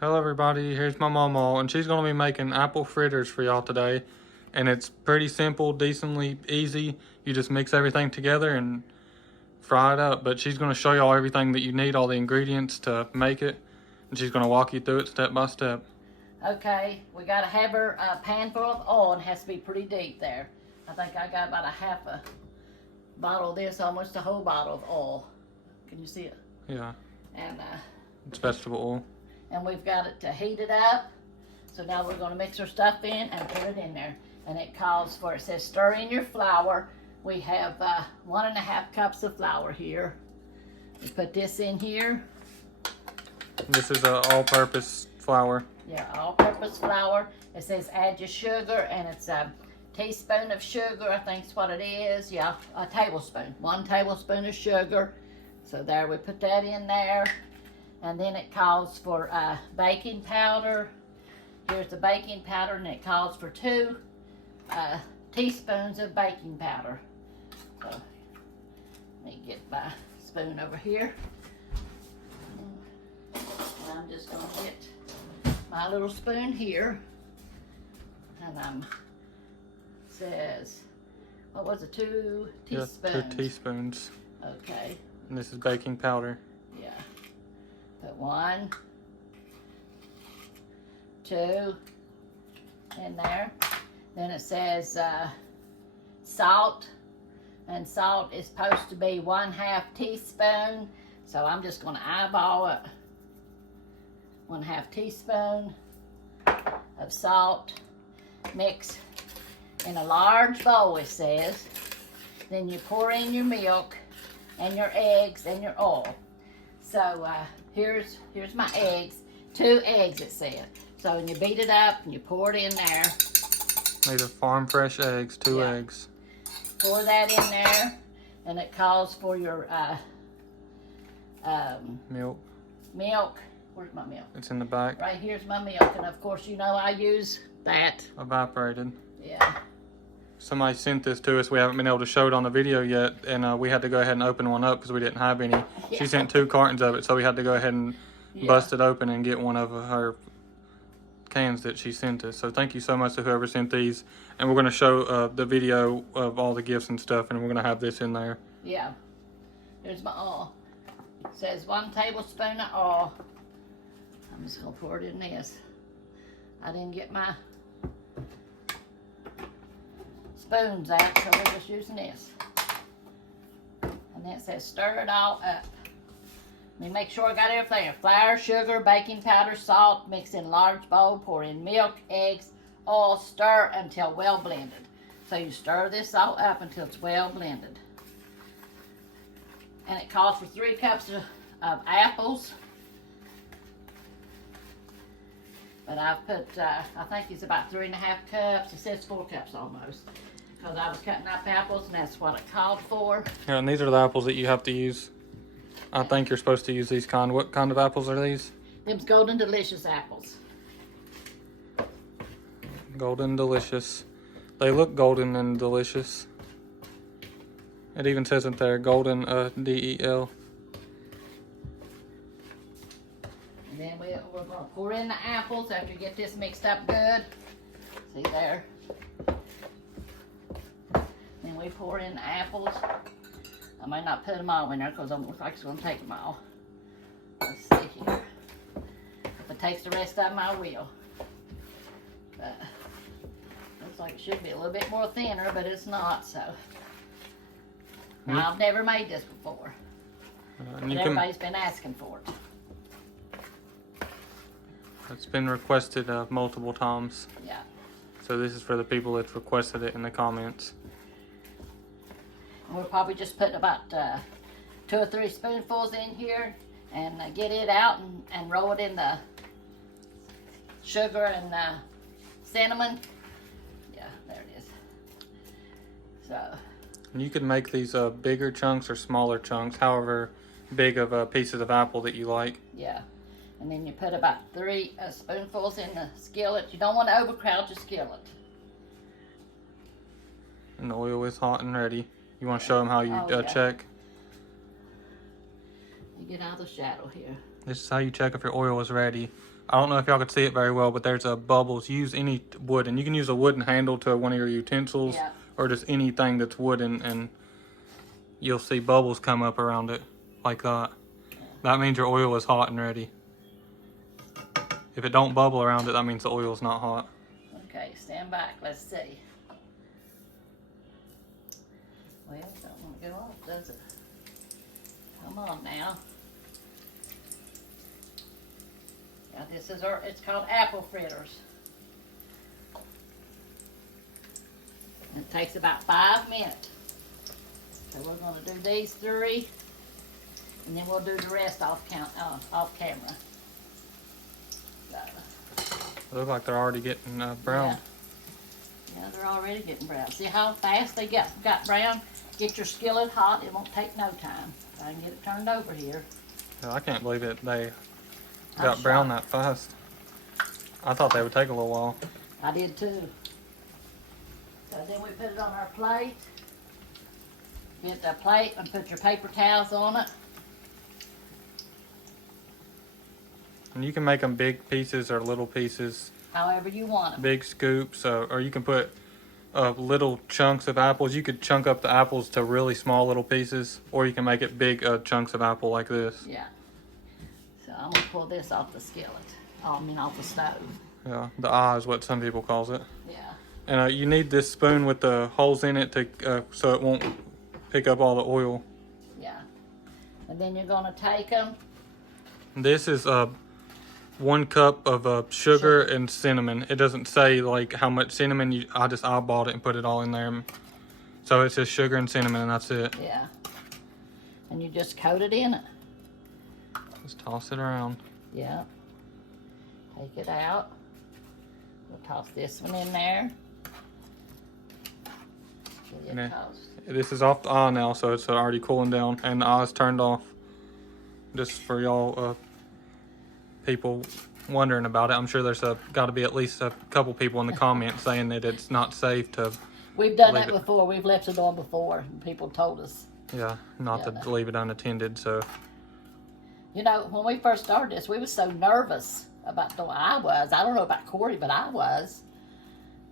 Hello everybody, here's my Mamaw, and she's going to be making apple fritters for y'all today. And it's pretty simple, decently easy. You just mix everything together and fry it up. But she's going to show y'all everything that you need, all the ingredients to make it. And she's going to walk you through it step by step. Okay, we got to have her pan full of oil, and it has to be pretty deep there. I think I got about a half a bottle of this, almost a whole bottle of oil. Can you see it? Yeah. And it's vegetable oil. And we've got it to heat it up. So now we're going to mix our stuff in and put it in there. And it calls for, it says stir in your flour. We have 1.5 cups of flour here. We put this in here. This is an all-purpose flour. Yeah, all-purpose flour. It says add your sugar, and it's a teaspoon of sugar, I think is what it is. Yeah, a tablespoon. 1 tablespoon of sugar. So there, we put that in there. And then it calls for baking powder. Here's the baking powder, and it calls for 2 teaspoons of baking powder. So, let me get my spoon over here. And I'm just going to get my little spoon here. And says, what was it, 2 teaspoons? Yeah, 2 teaspoons. Okay. And this is baking powder. Yeah. Put 1, 2 in there. Then it says salt, and salt is supposed to be 1/2 teaspoon. So I'm just going to eyeball it. 1/2 teaspoon of salt. Mix in a large bowl, it says. Then you pour in your milk and your eggs and your oil. So here's my eggs. 2 eggs, it said. So you beat it up and you pour it in there. These are farm fresh eggs, 2 eggs. Pour that in there, and it calls for your milk. Milk. Where's my milk? It's in the back. Right here's my milk, and of course you know I use that. Evaporated. Yeah. Somebody sent this to us. We haven't been able to show it on the video yet, and we had to go ahead and open one up because we didn't have any. Yeah. She sent 2 cartons of it, so we had to go ahead and bust it open and get one of her cans that she sent us. So thank you so much to whoever sent these. And we're going to show the video of all the gifts and stuff, and we're going to have this in there. Yeah. Here's my oil. It says 1 tablespoon of oil. I'm just going to pour it in this. I didn't get my spoons out, so we're just using this. And then it says stir it all up. Let me make sure I got everything. Flour, sugar, baking powder, salt, mix in large bowl, pour in milk, eggs, oil, stir until well blended. So you stir this all up until it's well blended. And it calls for 3 cups of apples. But I've put, I think it's about 3.5 cups. It says 4 cups almost. Because I was cutting up apples, and that's what it called for. Yeah, and these are the apples that you have to use. I think you're supposed to use these kind. What kind of apples are these? Them's Golden Delicious apples. Golden Delicious. They look golden and delicious. It even says it there, golden, D-E-L. And then we're going to pour in the apples after you get this mixed up good. See there? Then we pour in the apples. I might not put them all in there because it looks like it's going to take them all. Let's see here. If it takes the rest of them, I will. But looks like it should be a little bit more thinner, but it's not, so. Now, I've never made this before. But everybody's been asking for it. It's been requested multiple times. Yeah. So this is for the people that requested it in the comments. We'll probably just put about 2 or 3 spoonfuls in here and get it out and roll it in the sugar and cinnamon. Yeah, there it is. So. You could make these bigger chunks or smaller chunks, however big of pieces of apple that you like. Yeah. And then you put about 3 spoonfuls in the skillet. You don't want to overcrowd your skillet. And the oil is hot and ready. You want to show them how you check? You get out of the shadow here. This is how you check if your oil is ready. I don't know if y'all could see it very well, but there's bubbles. Use any wood, and you can use a wooden handle to one of your utensils, Yeah. or just anything that's wooden, and you'll see bubbles come up around it like that. That means your oil is hot and ready. If it don't bubble around it, that means the oil is not hot. Okay, stand back. Let's see. Well, it don't want to go off, does it? Come on now. Now this is it's called apple fritters. It takes about 5 minutes. So we're going to do these 3, and then we'll do the rest off camera. So, They look like they're already getting brown. yeah, they're already getting brown. See how fast they got brown? Get your skillet hot. It won't take no time. I can get it turned over here. Yeah, I can't believe it. They got brown that fast. I thought they would take a little while. I did too. So then we put it on our plate. Get the plate and put your paper towels on it. And you can make them big pieces or little pieces. However you want them. Big scoops, or you can put little chunks of apples. You could chunk up the apples to really small little pieces, or you can make it big chunks of apple like this. Yeah. So I'm gonna pull this off the skillet. I mean off the stove. Yeah, the eye is what some people calls it. Yeah. And you need this spoon with the holes in it to so it won't pick up all the oil. Yeah. And then you're gonna take them. This is 1 cup of sugar and cinnamon. It doesn't say like how much cinnamon. I just eyeballed it and put it all in there. So it's just sugar and cinnamon, and that's it. Yeah. And you just coat it in it. Just toss it around. Yeah. Take it out. We'll toss this one in there. Get it tossed. This is off the eye now, so it's already cooling down, and the eye's turned off. Just for y'all people wondering about it, I'm sure there's got to be at least a couple people in the comments saying that it's not safe to. We've done that before. We've left it on before, and people told us. Yeah, not to leave it unattended. So. You know, when we first started this, we were so nervous about the way I was. I don't know about Corey, but I was.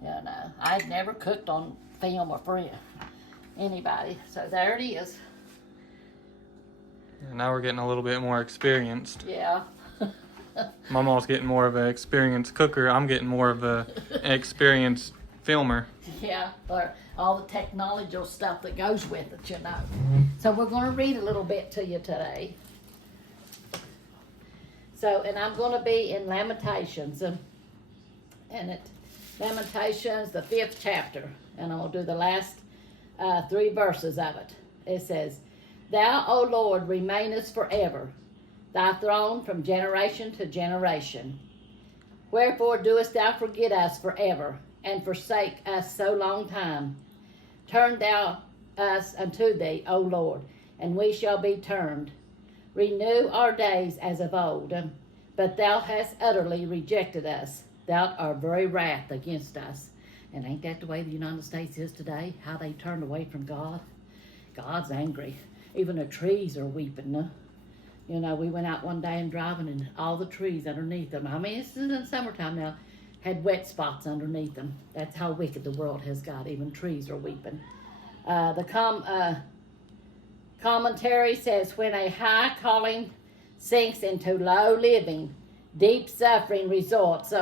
You know, I'd never cooked on film or for anybody. So there it is. Now we're getting a little bit more experienced. Yeah. Mamaw's getting more of an experienced cooker. I'm getting more of an experienced filmer. Yeah, or all the technological stuff that goes with it, you know. So we're going to read a little bit to you today. So, and I'm going to be in Lamentations, and Lamentations, the 5th chapter, and I'm going to do the last 3 verses of it. It says, Thou, O Lord, remainest forever, thy throne from generation to generation. Wherefore doest thou forget us forever, and forsake us so long time? Turn thou us unto thee, O Lord, and we shall be turned. Renew our days as of old, but thou hast utterly rejected us. Thou art very wrath against us. And ain't that the way the United States is today? How they turned away from God? God's angry. Even the trees are weeping. You know, we went out one day and driving, and all the trees underneath them, I mean, it's in the summertime now, had wet spots underneath them. That's how wicked the world has got. Even trees are weeping. The commentary says, when a high calling sinks into low living, deep suffering results.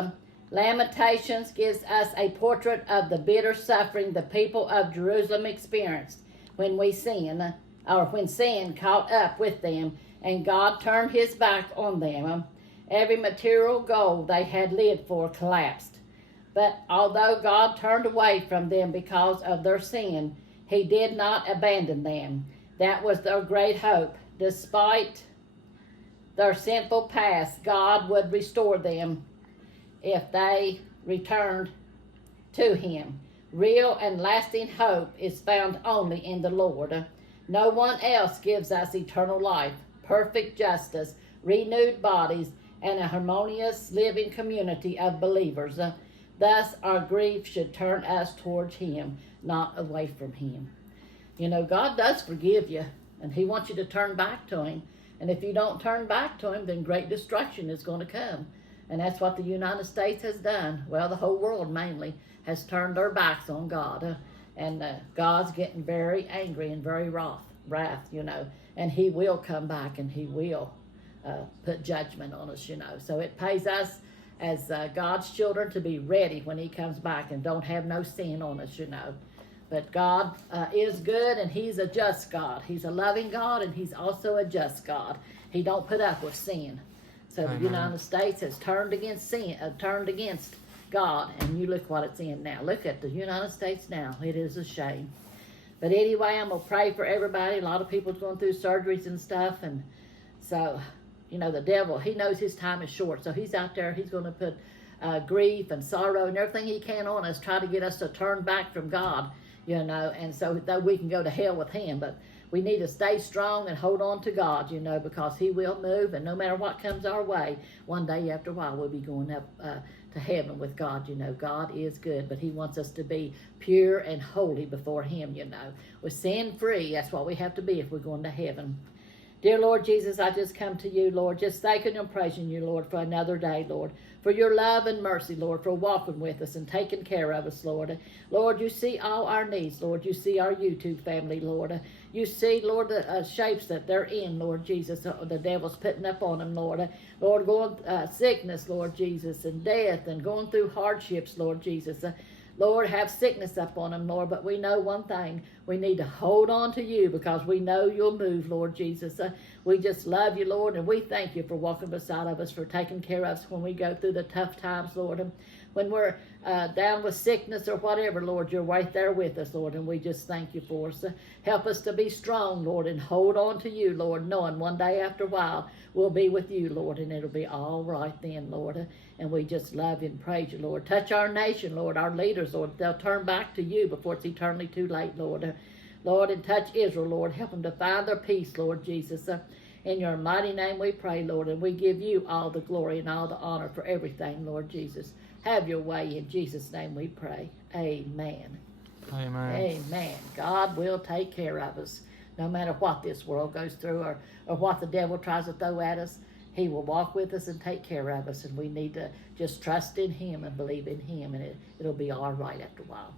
Lamentations gives us a portrait of the bitter suffering the people of Jerusalem experienced when when sin caught up with them and God turned his back on them. Every material goal they had lived for collapsed. But although God turned away from them because of their sin, he did not abandon them. That was their great hope. Despite their sinful past, God would restore them if they returned to him. Real and lasting hope is found only in the Lord. No one else gives us eternal life, perfect justice, renewed bodies, and a harmonious living community of believers. Thus, our grief should turn us towards him, not away from him. You know, God does forgive you, and he wants you to turn back to him, And if you don't turn back to him, then great destruction is going to come. And that's what the United States has done. Well, the whole world mainly has turned their backs on God. And God's getting very angry and very wrath, you know. And he will come back and he will put judgment on us, you know. So it pays us as God's children to be ready when he comes back and don't have no sin on us, you know. But God is good, and he's a just God. He's a loving God, and he's also a just God. He don't put up with sin. So Amen. The United States has turned against sin, turned against God, and you look what it's in now. Look at the United States now. It is a shame. But anyway, I'm going to pray for everybody. A lot of people's going through surgeries and stuff, and so, you know, the devil, he knows his time is short, so he's out there, he's going to put grief and sorrow and everything he can on us, try to get us to turn back from God, you know, and so that we can go to hell with him. But we need to stay strong and hold on to God, you know, because he will move, and no matter what comes our way, one day after a while we'll be going up to heaven with God, you know. God is good, but he wants us to be pure and holy before him, you know. We're sin-free. That's what we have to be if we're going to heaven. Dear Lord Jesus, I just come to you, Lord, just thanking and praising you, Lord, for another day, Lord, for your love and mercy, Lord, for walking with us and taking care of us, Lord. Lord, you see all our needs, Lord. You see our YouTube family, Lord. You see, Lord, the shapes that they're in, Lord Jesus, the devil's putting up on them, Lord. Lord, going sickness, Lord Jesus, and death, and going through hardships, Lord Jesus. Lord, have sickness up on them, Lord, but we know one thing. We need to hold on to you because we know you'll move, Lord Jesus. We just love you, Lord, and we thank you for walking beside of us, for taking care of us when we go through the tough times, Lord. When we're down with sickness or whatever, Lord, you're right there with us, Lord, and we just thank you for us. Help us to be strong, Lord, and hold on to you, Lord, knowing one day after a while we'll be with you, Lord, and it'll be all right then, Lord. And we just love you and praise you, Lord. Touch our nation, Lord, our leaders, Lord. They'll turn back to you before it's eternally too late, Lord. Lord, and touch Israel, Lord. Help them to find their peace, Lord Jesus. In your mighty name we pray, Lord, and we give you all the glory and all the honor for everything, Lord Jesus. Have your way. In Jesus' name we pray. Amen. Amen. Amen. God will take care of us. No matter what this world goes through or what the devil tries to throw at us, he will walk with us and take care of us. And we need to just trust in him and believe in him, and it'll be all right after a while.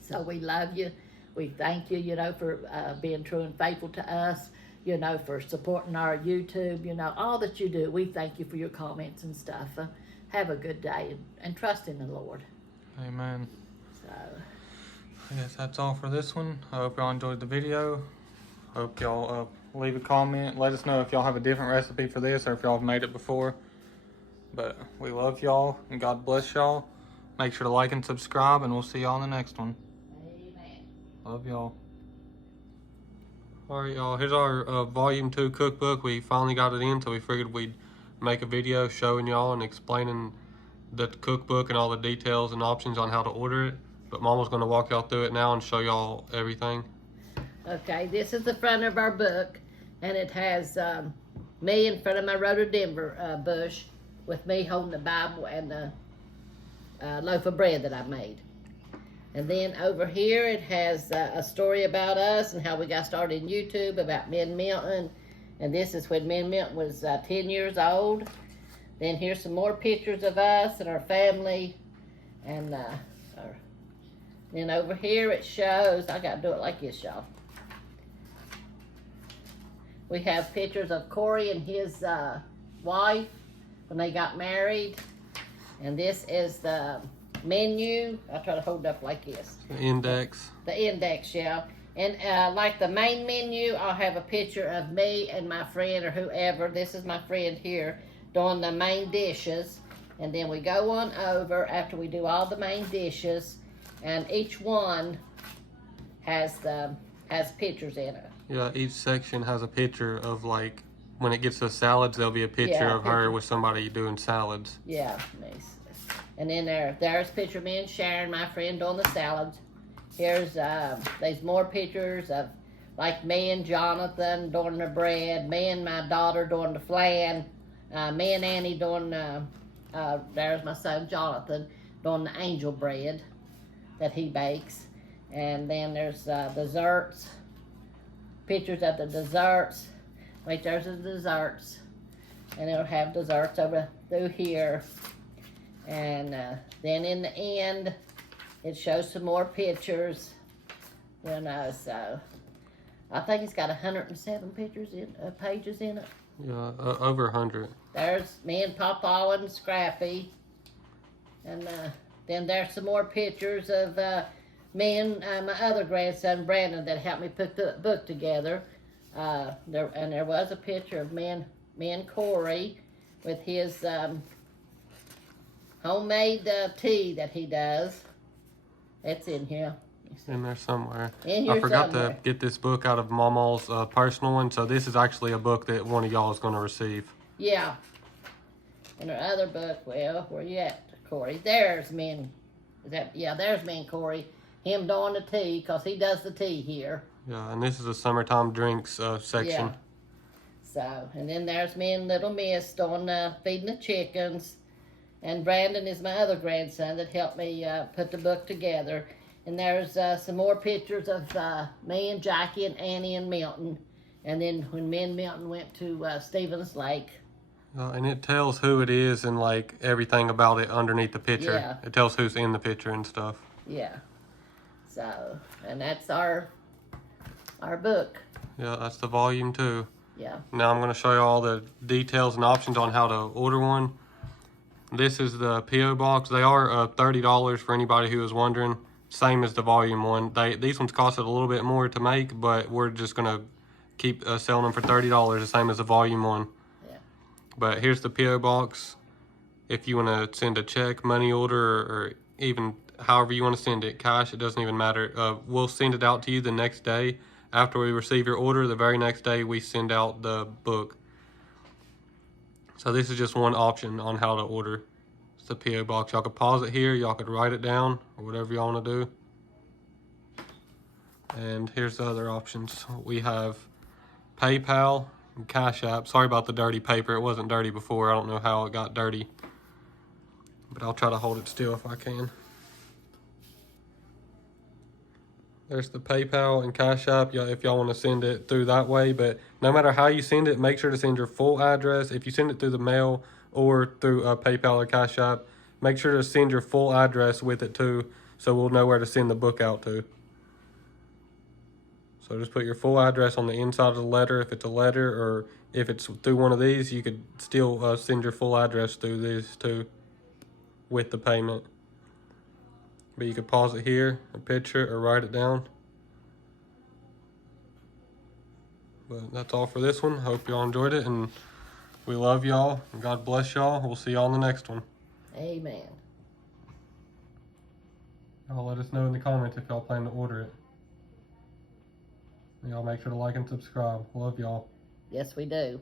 So we love you. We thank you, you know, for being true and faithful to us, you know, for supporting our YouTube, you know, all that you do. We thank you for your comments and stuff. Have a good day and trust in the Lord. Amen. So, I guess that's all for this one. I hope y'all enjoyed the video. Hope y'all leave a comment. Let us know if y'all have a different recipe for this or if y'all have made it before. But we love y'all and God bless y'all. Make sure to like and subscribe, and we'll see y'all in the next one. amen. Love y'all. Alright, y'all. Here's our Volume 2 cookbook. We finally got it in, so we figured we'd make a video showing y'all and explaining the cookbook and all the details and options on how to order it. But Mama's going to walk y'all through it now and show y'all everything. Okay, this is the front of our book, and it has me in front of my rhododendron bush with me holding the Bible and the loaf of bread that I made. And then over here it has a story about us and how we got started in YouTube, about me and Milton. And this is when me and Milton was 10 years old. Then here's some more pictures of us and our family. And then over here it shows, I gotta do it like this, y'all. We have pictures of Corey and his wife when they got married. And this is the menu. I'll try to hold it up like this. The index. The index, yeah. And like the main menu, I'll have a picture of me and my friend or whoever. This is my friend here doing the main dishes. And then we go on over after we do all the main dishes, and each one has pictures in it. Yeah, each section has a picture of, like, when it gets to salads, there'll be a picture Yeah, of her with somebody doing salads. Yeah, nice. And then there's a picture of me and Sharon, my friend, doing the salads. Here's there's more pictures of like me and Jonathan doing the bread, me and my daughter doing the flan, me and Annie doing there's my son Jonathan doing the angel bread that he bakes. And then there's desserts, pictures of the desserts. Right there's the desserts. And it'll have desserts over through here. And then in the end, it shows some more pictures. You know, so I think it's got 107 pictures pages in it. Yeah, over 100. There's me and Papa and Scrappy. And then there's some more pictures of me and my other grandson, Brandon, that helped me put the book together. There was a picture of me and Corey with his homemade tea that he does. It's in here. In there somewhere. In here I forgot somewhere. to get this book out of Mamaw's personal one, so this is actually a book that one of y'all is going to receive. Yeah. And our other book, well, where you at, Corey? There's me and, there's me and Corey. Him doing the tea, because he does the tea here. Yeah, and this is a summertime drinks section. Yeah. So, and then there's me and Little Miss doing feeding the chickens. And Brandon is my other grandson that helped me put the book together. And there's some more pictures of me and Jackie and Annie and Milton. And then when me and Milton went to Stevens Lake. And it tells who it is and like everything about it underneath the picture. Yeah. It tells who's in the picture and stuff. Yeah. So, and that's our book. Yeah, that's the volume 2. Yeah. Now I'm going to show you all the details and options on how to order one. This is the P.O. box. They are $30 for anybody who is wondering. Same as the volume 1. These ones costed a little bit more to make, but we're just going to keep selling them for $30, the same as the volume 1. Yeah. But here's the P.O. box. If you want to send a check, money order, or even however you want to send it, cash, it doesn't even matter. We'll send it out to you the next day. After we receive your order, the very next day we send out the book. So this is just one option on how to order. It's the P.O. box. Y'all could pause it here. Y'all could write it down or whatever y'all want to do. And here's the other options. We have PayPal and Cash App. Sorry about the dirty paper. It wasn't dirty before. I don't know how it got dirty. But I'll try to hold it still if I can. There's the PayPal and Cash App if y'all want to send it through that way. But no matter how you send it, make sure to send your full address. If you send it through the mail or through PayPal or Cash App, make sure to send your full address with it too, so we'll know where to send the book out to. So just put your full address on the inside of the letter if it's a letter, or if it's through one of these, you could still send your full address through these too with the payment. But you could pause it here, or picture it, or write it down. But that's all for this one. Hope y'all enjoyed it, and we love y'all. And God bless y'all. We'll see y'all on the next one. Amen. Y'all let us know in the comments if y'all plan to order it. Y'all make sure to like and subscribe. Love y'all. Yes, we do.